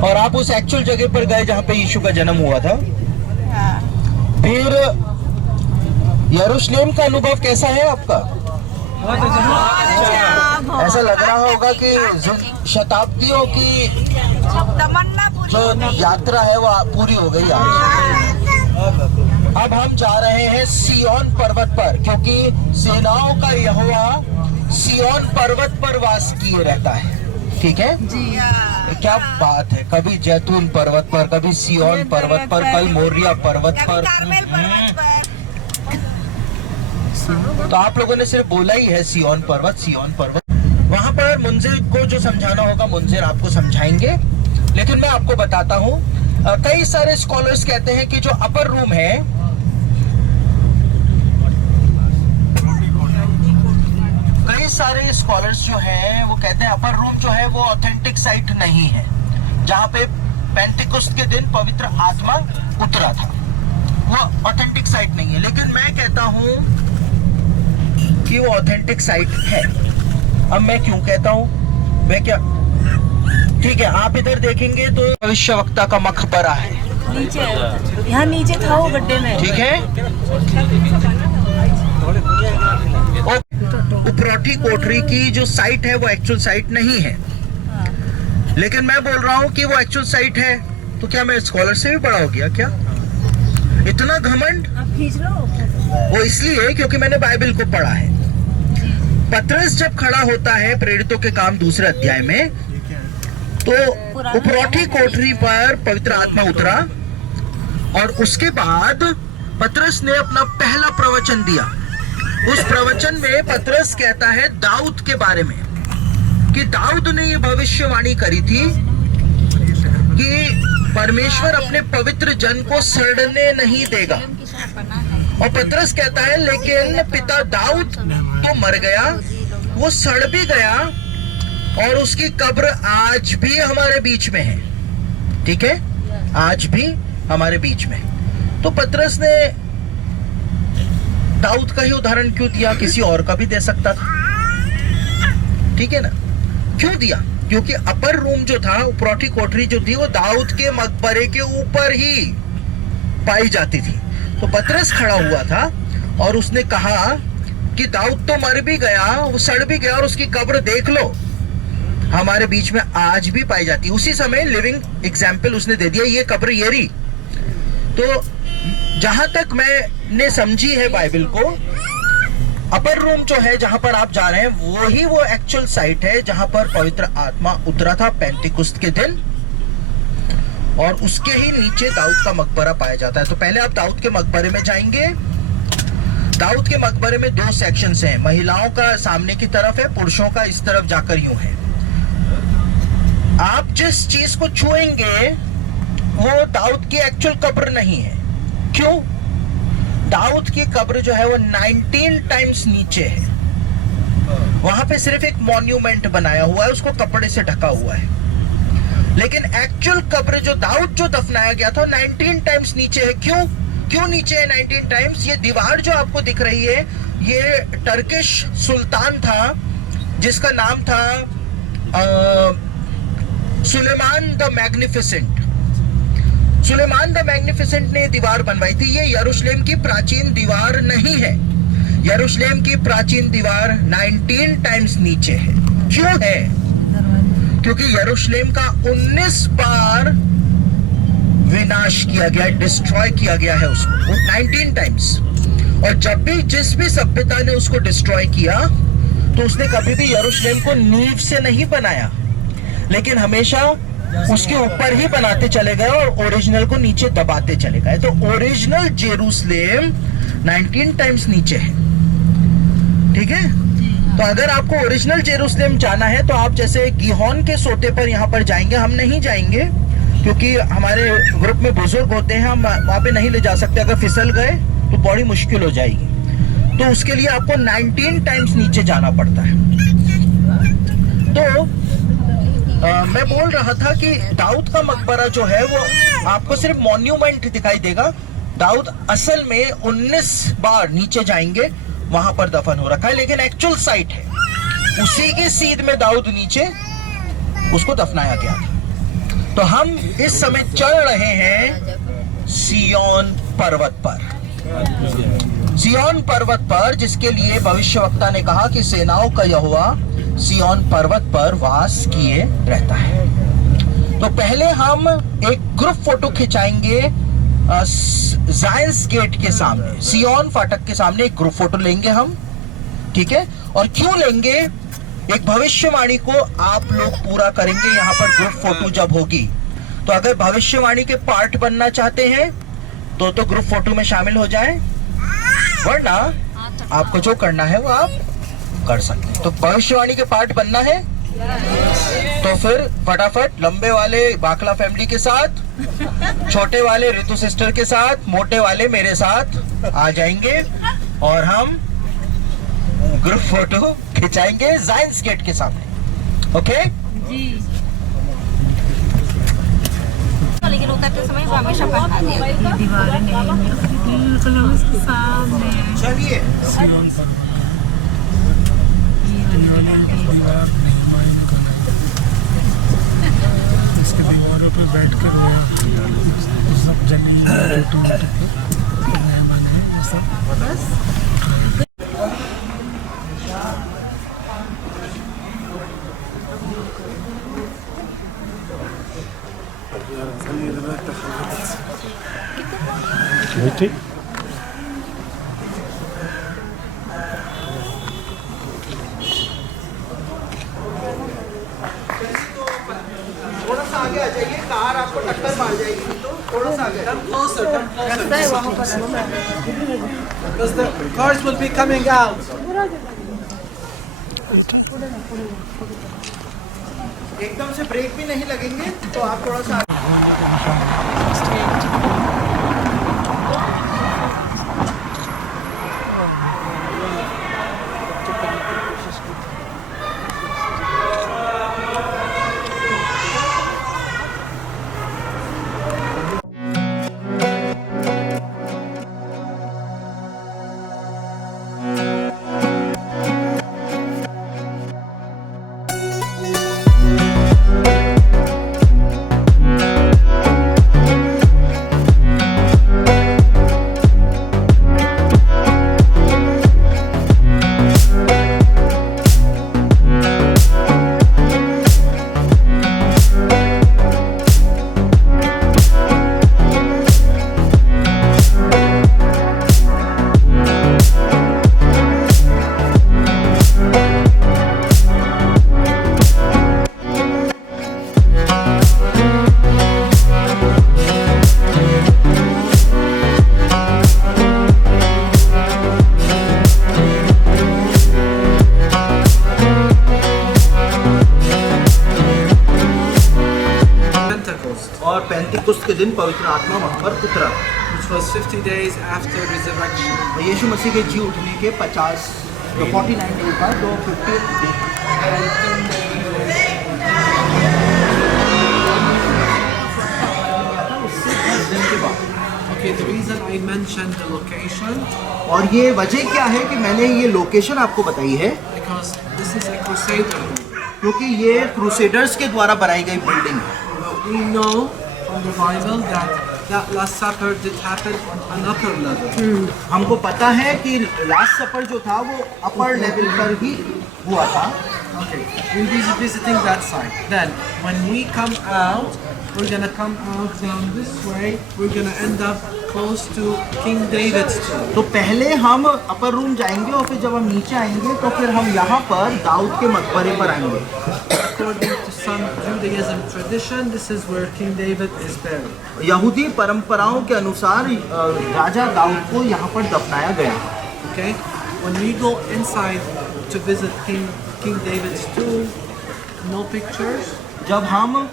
और आप उस एक्चुअल जगह पर गए जहाँ पे यीशु का जन्म हुआ था। फिर यरूशलेम का अनुभव कैसा है आपका? ऐसा लग रहा होगा कि शताब्दियों की जो यात्रा है वो पूरी हो गई आज। अब हम जा रहे हैं सिय्योन पर्वत पर, क्योंकि सेनाओं का यहोवा सिय्योन पर्वत पर वास किए रहता है। ठीक है जी। क्या बात है, कभी जैतून पर्वत पर, कभी सिय्योन पर्वत पर, कल मोरिया पर्वत पर। तो आप लोगों ने सिर्फ बोला ही है सिय्योन पर्वत, सिय्योन पर्वत। वहां पर मुंजिर को जो समझाना होगा मुंजिर आपको समझाएंगे, लेकिन मैं आपको बताता हूँ। कई सारे स्कॉलर्स कहते हैं कि जो अपर रूम है, कई सारे स्कॉलर्स जो हैं वो कहते हैं अपर रूम जो है वो ऑथेंटिक साइट नहीं है जहाँ पे पेंटिकुस्त के दिन पवित्र आत्मा उतरा था। वो ऑथेंटिक साइट नहीं है, लेकिन मैं कहता हूँ कि वो ऑथेंटिक साइट है। अब मैं क्यों कहता हूँ, मैं क्या, ठीक है, आप इधर देखेंगे तो भविष्यवक्ता का मकबरा है नीचे, यहाँ नीचे था वो गड्ढे में। ठीक है, उपरोठी कोठरी की जो साइट है वो एक्चुअल साइट नहीं है, लेकिन मैं बोल रहा हूँ कि वो एक्चुअल साइट है। तो क्या मैं स्कॉलर से भी बड़ा हो गया क्या? इतना घमंड? आप खींच लो। वो इसलिए क्योंकि मैंने बाइबल को पढ़ा है। पतरस जब खड़ा होता है प्रेरितों के काम 2 अध्याय में, तो उपरोठी कोठरी पर पवित्र आत्मा उतरा और उसके बाद पतरस ने अपना पहला प्रवचन दिया। उस प्रवचन में पतरस कहता है दाऊद के बारे में कि दाऊद ने ये भविष्यवाणी करी थी कि परमेश्वर अपने पवित्र जन को सड़ने नहीं देगा। और पतरस कहता है लेकिन पिता दाऊद तो मर गया, वो सड़ भी गया और उसकी कब्र आज भी हमारे बीच में है। ठीक है, आज भी हमारे बीच में। तो पतरस ने दाऊद का ही उदाहरण क्यों दिया? किसी और का भी दे सकता था। ठीक है ना, क्यों दिया? क्योंकि अपर रूम जो था, उपरोठी कोठरी जो थी, वो दाऊद के मकबरे के ऊपर ही पाई जाती थी। तो पतरस खड़ा हुआ था और उसने कहा कि दाऊद तो मर भी गया, वो सड़ भी गया और उसकी कब्र देख लो, हमारे बीच में आज भी पाई जाती है। उसी समय लिविंग एग्जाम्पल उसने दे दिया, ये कब्र ये रही। तो जहां तक मैंने समझी है बाइबल को, अपर रूम जो है जहां पर आप जा रहे हैं वही वो एक्चुअल साइट है जहां पर पवित्र आत्मा उतरा था पेंटिकुस्त के दिन, और उसके ही नीचे दाऊद का मकबरा पाया जाता है। तो पहले आप दाऊद के मकबरे में जाएंगे। दाऊद के मकबरे में 2 सेक्शंस हैं, महिलाओं का सामने की तरफ है, पुरुषों का इस तरफ जाकर यूं है। आप जिस चीज को छुएंगे वो दाऊद की एक्चुअल कब्र नहीं है। क्यों? दाऊद की कब्र जो है वो 19 टाइम्स नीचे है। वहां पे सिर्फ एक मॉन्यूमेंट बनाया हुआ है, उसको कपड़े से ढका हुआ है। लेकिन एक्चुअल कब्र जो दाऊद जो दफनाया गया था 19 टाइम्स नीचे है। क्यों? क्यों नीचे है 19 टाइम्स? ये दीवार जो आपको दिख रही है, ये टर्किश सुल्तान था जिसका नाम था Suleiman the magnificent. Suleiman the magnificent ने दीवार बनवाई थी। ये यरूशलेम की प्राचीन दीवार नहीं है। यरूशलेम की प्राचीन दीवार 19 टाइम्स नीचे है। क्यों है? क्योंकि यरूशलेम का 19 बार विनाश किया गया, डिस्ट्रॉय किया गया है उसको 19 टाइम्स। और जब भी जिस भी सभ्यता ने उसको डिस्ट्रॉय किया तो उसने कभी भी यरूशलेम को नींव से नहीं बनाया, लेकिन हमेशा उसके ऊपर ही बनाते चले गए और ओरिजिनल को नीचे दबाते चले गए। तो ओरिजिनल जेरूसलेम 19 टाइम्स नीचे है। ठीक है, तो अगर आपको ओरिजिनल जेरूसलेम जाना है तो आप जैसे गिहोन के सोते पर यहाँ पर जाएंगे। हम नहीं जाएंगे क्योंकि हमारे ग्रुप में बुजुर्ग होते हैं, हम वहां पे नहीं ले जा सकते। अगर फिसल गए तो बड़ी मुश्किल हो जाएगी। तो उसके लिए आपको 19 टाइम्स नीचे जाना पड़ता है। तो मैं बोल रहा था कि दाऊद का मकबरा जो है वो आपको सिर्फ मॉन्यूमेंट दिखाई देगा। दाऊद असल में 19 बार नीचे जाएंगे, वहां पर दफन हो रखा है, लेकिन एक्चुअल साइट है उसी की सीध में दाऊद नीचे उसको दफनाया गया था। तो हम इस समय चल रहे हैं सिय्योन पर्वत पर। सिय्योन पर्वत पर, जिसके लिए भविष्यवक्ता ने कहा कि सेनाओं का यहोवा सिय्योन पर्वत पर वास किए रहता है। तो पहले हम एक ग्रुप फोटो खिंचाएंगे जायंस गेट के सामने, सिय्योन फाटक के सामने एक ग्रुप फोटो लेंगे हम, ठीक है। और क्यों लेंगे? एक भविष्यवाणी को आप लोग पूरा करेंगे यहाँ पर ग्रुप फोटो जब होगी। तो अगर भविष्यवाणी के पार्ट बनना चाहते हैं तो ग्रुप फोटो में शामिल हो जाएं, वरना आपको जो करना है वो आप कर सकते हैं। तो भविष्यवाणी के पार्ट बनना है तो फिर फटाफट लंबे वाले बाकला फैमिली के साथ, छोटे वाले ऋतु सिस्टर के साथ, मोटे वाले मेरे साथ आ जाएंगे और हम ग्रुप फोटो खिंचाएंगे जायंस गेट के सामने। ओके जी। लेकिन उतरते समय वो हमेशा पहना दिया। दीवारें नहीं, बिल्कुल उसके सामने। चलिए इसके दीवारों पे बैठ कर सब जमीन ठीक। थोड़ा सा आगे आ जाइए, कार आपको टक्कर मार जाएगी, तो थोड़ा सा आगे। Because the cars will be coming out. एकदम से ब्रेक भी नहीं लगेंगे, तो आप थोड़ा सा और पेंतिकुस्त के दिन पवित्र आत्मा वहाँ पर उतरा, Which was 50 days after resurrection. यीशु मसीह के जी उठने के 49 डेज बाद, तो 50 दिन के बाद। Okay, the reason I mentioned the location और ये वजह क्या है कि मैंने ये लोकेशन आपको बताई है, because this is a crusader. क्योंकि ये क्रूसेडर्स के द्वारा बनाई गई बिल्डिंग है। We know from the Bible that Last Supper did happen on an upper level. हमको पता है कि लास्ट सपर जो था वो अपर लेवल पर ही हुआ था। Okay, we'll be visiting that side. Then, when we come out, we're gonna come out down this way. We're gonna end up close to King David's tomb. तो पहले हम अपर रूम जाएंगे और फिर जब हम नीचे आएंगे तो फिर हम यहाँ पर दाऊद के मकबरे पर आएंगे। According to some Judaism tradition, this is where King David is buried. यहूदी परंपराओं के अनुसार राजा दाऊद को यहाँ पर दफनाया गया। Okay, when we go inside to visit King David's tomb, no pictures. जब हम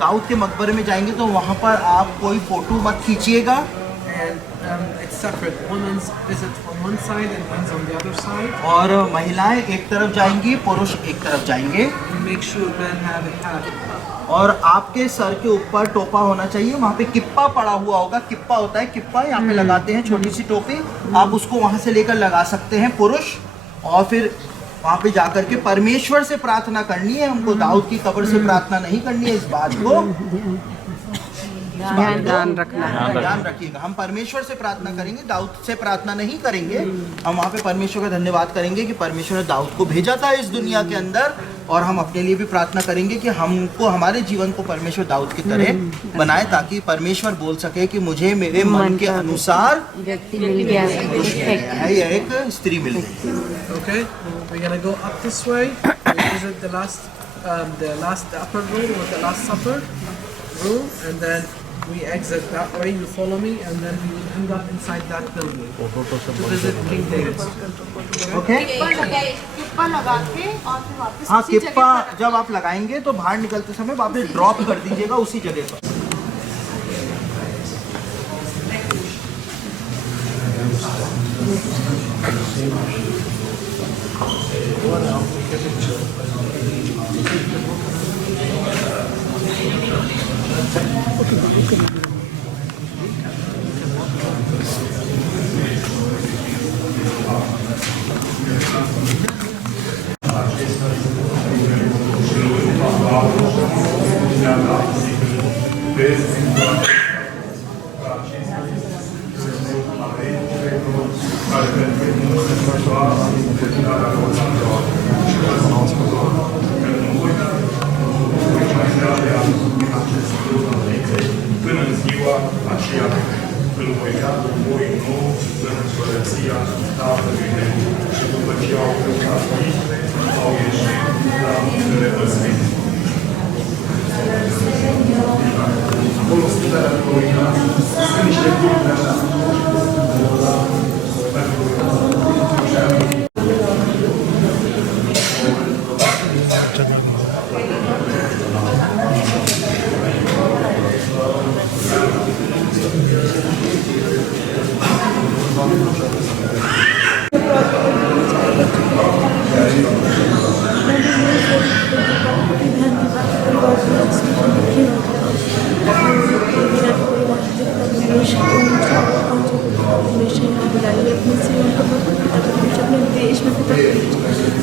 दाऊद के मकबरे में जाएंगे तो वहाँ पर आप कोई फोटो मत खींचिएगा, And it's separate. Women's visit from one side and men's on the other side. और महिलाएं एक तरफ जाएंगी, पुरुष एक तरफ जाएंगे। We make sure men have a hat. और आपके सर के ऊपर टोपा होना चाहिए, वहाँ पे किप्पा पड़ा हुआ होगा। किप्पा होता है, किप्पा यहाँ पे लगाते हैं, छोटी सी टोपी, आप उसको वहाँ से लेकर लगा सकते हैं पुरुष। और फिर वहाँ पे जाकर के परमेश्वर से प्रार्थना करनी है हमको, दाऊद की कब्र से प्रार्थना नहीं करनी है। इस बात को ध्यान रखिएगा। हम परमेश्वर से प्रार्थना करेंगे, दाऊद से प्रार्थना नहीं करेंगे। हम वहाँ पे परमेश्वर का धन्यवाद करेंगे कि परमेश्वर ने दाऊद को भेजा था इस दुनिया के अंदर, और हम अपने लिए भी प्रार्थना करेंगे कि हमको हमारे जीवन को परमेश्वर दाऊद की तरह बनाए, ताकि परमेश्वर बोल सके कि मुझे मेरे मन के अनुसार व्यक्ति मिल गया है, या एक स्त्री मिल गई। Okay, we're gonna go up this way. We visit the last upper room or the last supper room, and then we exit that way. You follow me, and then we will end up inside that building to visit King David's. Okay, kippah लगा के और फिर वापस हाँ, उसी kippah जगह पर जब आप लगाएंगे तो बाहर निकलते समय वापस ड्रॉप कर दीजिएगा उसी जगह पर।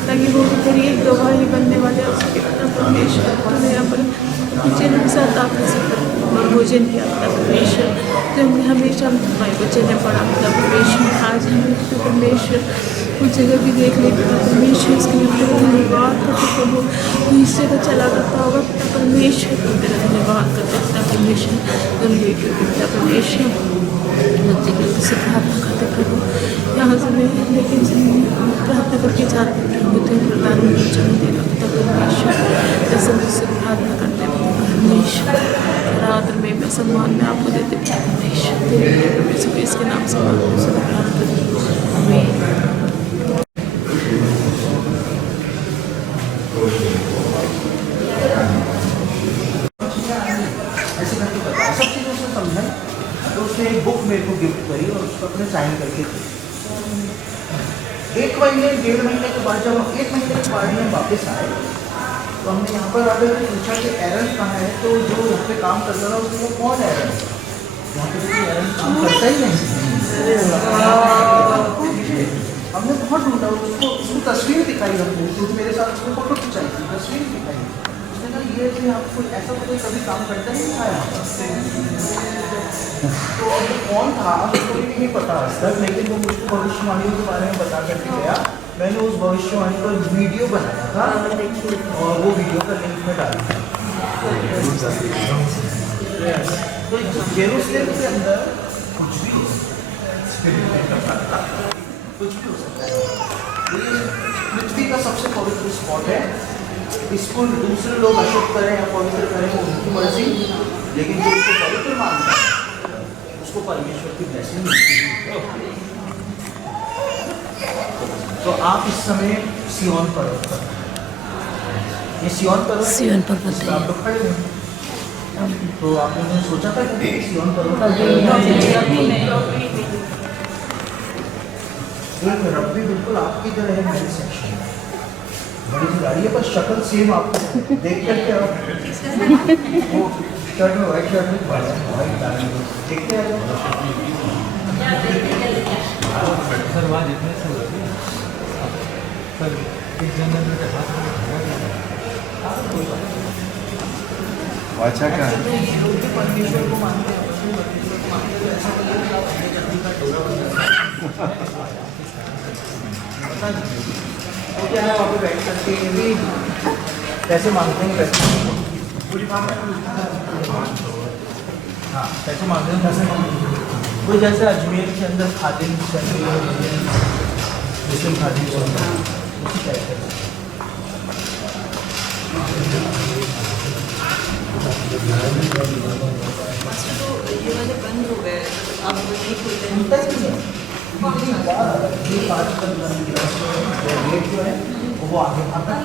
ताकि वो तेरी एक गवाही बनने वाले उसके परमेश्वर तूने यहाँ पर मुझे साथ आप और मुझे नहीं आता परमेश्वर, तो हमने हमेशा भाई बच्चे ने पढ़ा था परमेश्वर। आज हमें तो परमेश्वर उस जगह भी देख लेते था परमेश्वर, इसके लिए तेरा धन्यवाद करते प्रभु। तू इस जगह चला करता होगा पिता परमेश्वर, तो तेरा धन्यवाद करते पिता परमेश्वर। तुम बेटे पिता परमेश्वर बच्चे के से प्रार्थना करते प्रभु। यहाँ से मैं लेकिन प्रार्थना करके जाते प्रभु, तुम प्रदान जन्म देना पिता परमेश्वर। जैसे मुझसे प्रार्थना करते पिता परमेश्वर, रात्र में मैं सम्मान में आपको देते पिता परमेश्वर। तेरे परमेश्वर इसके नाम से प्रार्थना करती हूँ, आमीन। ऐसे करके बताया, सब चीज़ों से समझाई। तो उसने एक बुक मेरे को गिफ्ट करी और उसको अपने साइन करके दी। 1 महीने 1.5 महीने के बाद, जब हम 1 महीने के बाद में वापस आए तो हमने यहाँ पर आकर पूछा कि एरन कहाँ है। तो जो यहाँ पे काम करता था उसने वो कौन एरन, यहाँ पे कोई एरन काम करता ही नहीं। हमने बहुत ढूंढा, उसको तस्वीर दिखाई हमने, क्योंकि मेरे साथ उसने फोटो खिंचाई थी, तस्वीर दिखाई। उसने कहा ये भी आपको ऐसा कोई कभी काम करता ही नहीं था यहाँ पर। तो अब कौन था उसको भी नहीं पता आज तक, लेकिन वो मुझको भविष्यवाणियों के बारे में बता करके गया। मैंने उस भविष्यवाणी पर वीडियो बनाया था और वो वीडियो का लिंक में डाला था। तो जेरूसलेम के अंदर कुछ भी हो सकता है। ये पृथ्वी का सबसे पवित्र स्पॉट है। इसको दूसरे लोग अशुद्ध करें या पवित्र करें वो उनकी मर्जी, लेकिन जो इसको पवित्र मानता है उसको परमेश्वर की ब्लेसिंग मिलती है। तो आप इस समय सिय्योन पर्वत पर, ये सिय्योन पर्वत पर आप लोग खड़े हैं। तो आप लोगों ने सोचा था कि सिय्योन पर्वत एक रब्बी बिल्कुल आपकी तरह है मेरे सेक्शन में, बड़ी सी गाड़ी है, पर शक्ल सेम आपको देख करके आप वो शर्ट में वाइट शर्ट में वाइट देखते हैं। सर वहाँ जितने सर अच्छा क्या क्या है वहाँ पे बैठ सकते हैं पैसे मांगते हैं पैसे हाँ पैसे मांगते हैं पैसे वो जैसे अजमेर के अंदर खादिम मुस्लिम खादिम उसी टाइप है ये वाले बंद हो गए अब नहीं खुलते हैं। ये पाँच का गेट जो है वो आगे यहाँ तक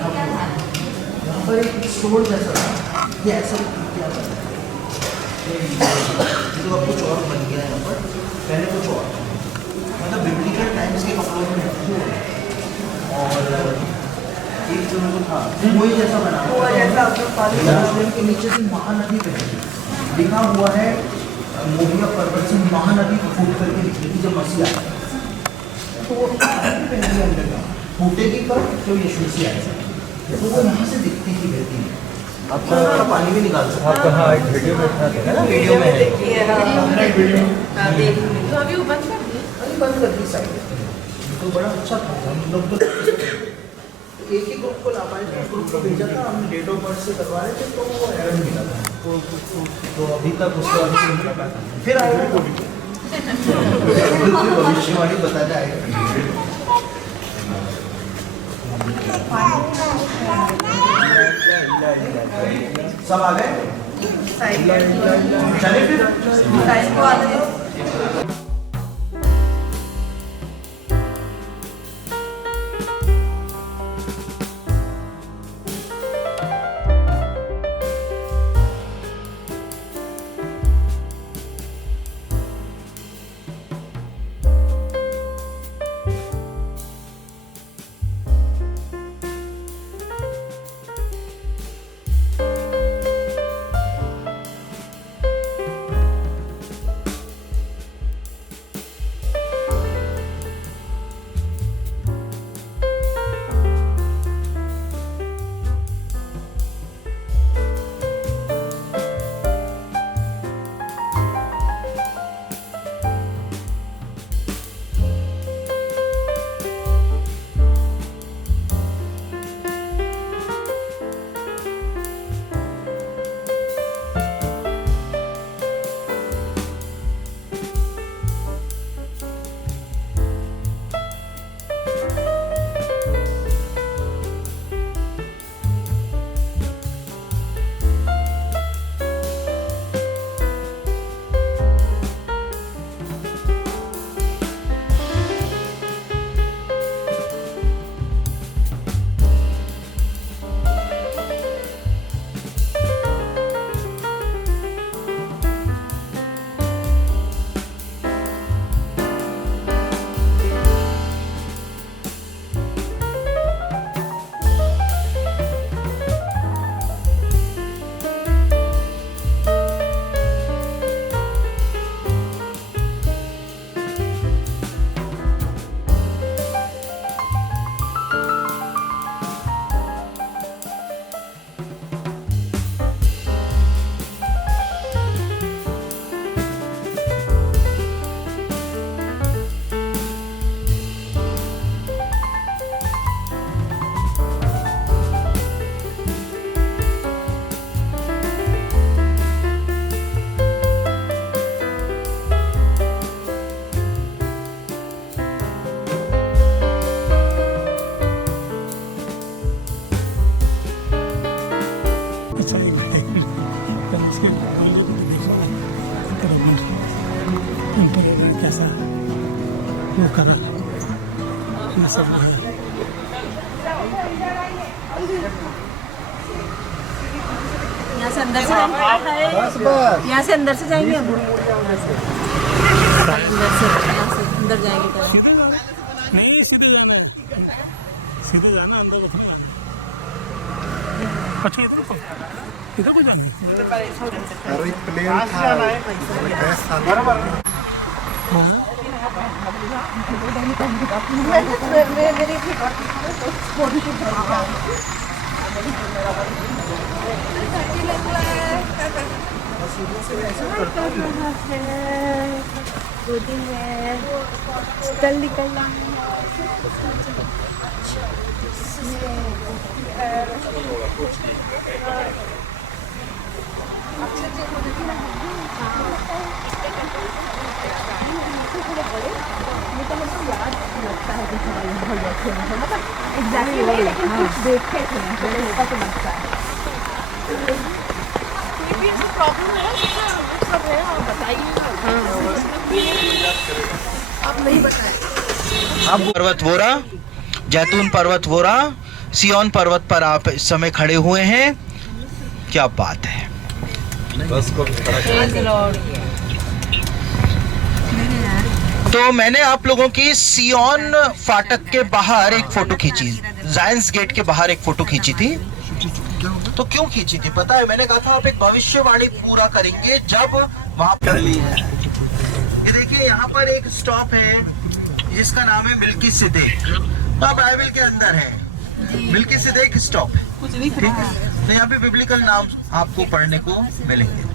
यहाँ पर एक स्टोर जैसा था ये ऐसा किया था तो अब कुछ और बन गया है यहाँ पर पहले कुछ और मतलब बिब्लिकल टाइम्स के कपड़ों में और एक जो वो था वही जैसा बना हुआ यरूशलेम के नीचे से महानदी बहती लिखा हुआ है मोहिया पर्वत से महानदी फूट करके निकलेगी जब मसीह आएगा तो वो फूटेगी कब तो यीशु मसीह आएगा तो वो यहाँ से दिखती ही रहती है आप पानी भी निकाल सकते हैं हाँ एक वीडियो में था ना वीडियो में है तो अभी वो बंद कर दिए। अरे बंद कर दी साइड तो बड़ा अच्छा था हम लोग तो एक ही ग्रुप को लाभार्थी ग्रुप को भेजा था हमने डेट ऑफ बर्थ से करवा रहे थे तो वो एरर मिला था तो अभी तक उसको फिर आएगा भविष्यवाणी बताने आएगा सब आ गए चले फिर को आने दो। कैसा वो करा ये सब है। यहाँ से अंदर से जाएंगे, यहाँ से अंदर से जाएंगे हम अंदर जाएंगे। सीधे जाना नहीं, सीधे जाना है, सीधे जाना, अंदर नहीं जाना। अच्छा इधर को जाना है। अरे प्लेन था, हाँ पर्वत वोरा, जैतून पर्वत वोरा, सियोन पर्वत पर आप इस समय खड़े हुए हैं। क्या बात है। तो मैंने आप लोगों की सियोन फाटक के बाहर एक फोटो खींची, जायंस गेट के बाहर एक फोटो खींची थी। तो क्यों खींची थी पता है? मैंने कहा था आप एक भविष्यवाणी पूरा करेंगे जब वहां कर ली है। ये देखिए यहाँ पर एक स्टॉप है जिसका नाम है मिल्की सिद्दीक। तो बाइबल के अंदर है मिल्की सिद्दीक स्टॉप, ठीक है। तो यहाँ पे बिब्लिकल नाम आपको पढ़ने को मिलेंगे।